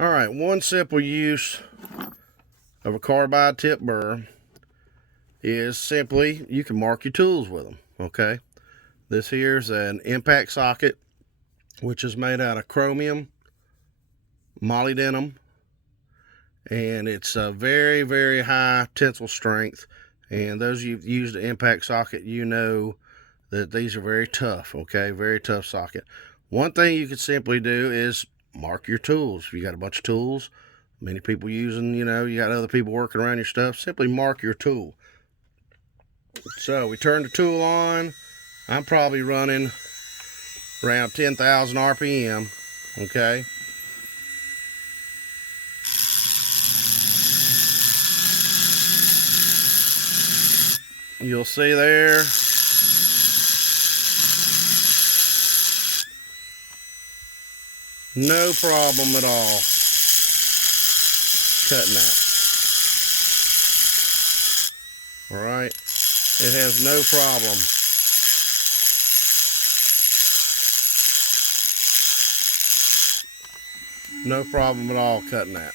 All right, one simple use of a carbide tip burr is simply you can mark your tools with them, okay? This here's an impact socket, which is made out of chromium, molybdenum, and it's a very, very high tensile strength. And those of you who've used the impact socket, you know that these are very tough, okay? Very tough socket. One thing you could simply do is mark your tools. If you got a bunch of tools, many people using, you got other people working around your stuff, simply mark your tool. So we turn the tool on. I'm probably running around 10,000 RPM, okay? You'll see there, no problem at all cutting that. All right, it has no problem. No problem at all cutting that.